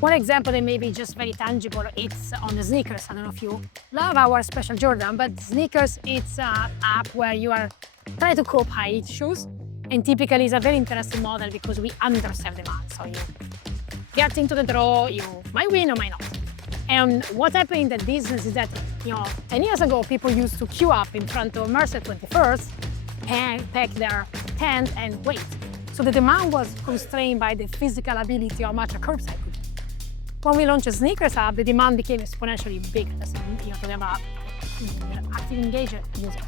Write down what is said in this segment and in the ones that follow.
One example that may be just very tangible, it's on the sneakers. I don't know if you love our special Jordan, but sneakers, it's an app where you are trying to cope high shoes. And typically it's a very interesting model because we underserve demand. So you get into the draw, you might win or might not. And what happened in that business is that, 10 years ago, people used to queue up in front of Mercer 21st and pack their tent and wait. So the demand was constrained by the physical ability of much a curbside could do. When we launched a sneakers app, the demand became exponentially bigger. Talking about active engaged users.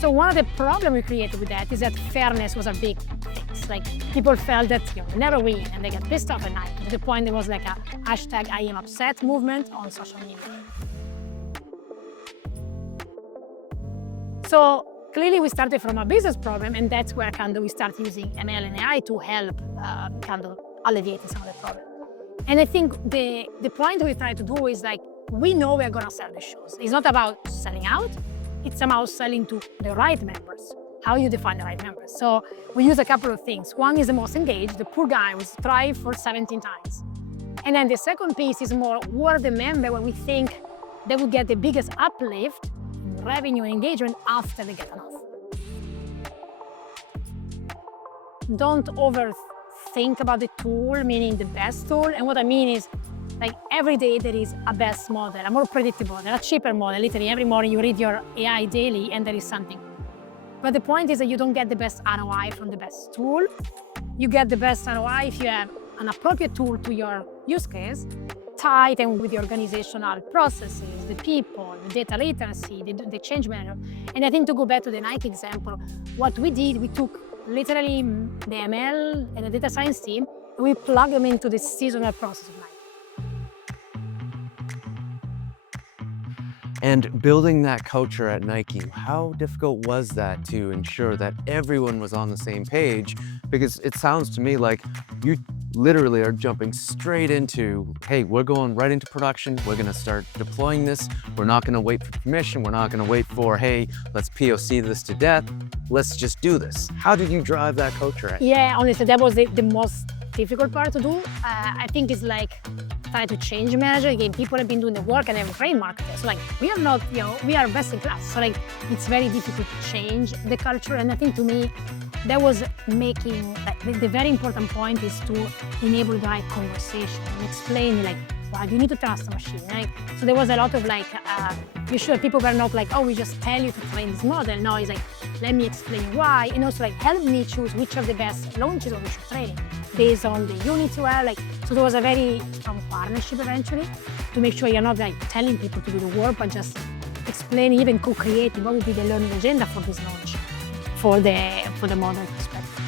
So one of the problems we created with that is that fairness was a big thing. Like people felt that they never win and they get pissed off at night. To the point there was like a hashtag I am upset movement on social media. So clearly we started from a business problem, and that's where we start using ML and AI to help alleviate some of the problem. And I think the point we try to do is like, we know we're gonna sell the shoes. It's not about selling out, it's about selling to the right members. How you define the right members. So we use a couple of things. One is the most engaged, the poor guy was tried for 17 times. And then the second piece is more, who are the members where we think they will get the biggest uplift in revenue and engagement after they get an offer. Don't overthink about the tool, meaning the best tool. And what I mean is, like every day there is a best model, a more predictable model, a cheaper model. Literally every morning you read your AI daily and there is something. But the point is that you don't get the best ROI from the best tool. You get the best ROI if you have an appropriate tool to your use case, tied and with the organizational processes, the people, the data literacy, the change management. And I think to go back to the Nike example, what we did, we took literally the ML and the data science team, and we plugged them into the seasonal process of Nike. And building that culture at Nike, how difficult was that to ensure that everyone was on the same page? Because it sounds to me like you literally are jumping straight into, hey, we're going right into production. We're gonna start deploying this. We're not gonna wait for permission. We're not gonna wait for, hey, let's POC this to death. Let's just do this. How did you drive that culture at? Yeah, honestly, that was the most difficult part to do. I think it's like try to change manager. Again, people have been doing the work and have trained marketers. So like we are not, we are best in class. So like it's very difficult to change the culture. And I think to me, that was making, like the very important point is to enable the right conversation and explain like, why do you need to trust the machine, right? So there was a lot of like, you sure people were not like, oh, we just tell you to train this model. No, it's like, let me explain why. And also like, help me choose which are the best launches of which training based on the units you have. Like, so there was a very strong partnership eventually to make sure you're not like telling people to do the work, but just explaining, even co-creating what would be the learning agenda for this launch for the model perspective.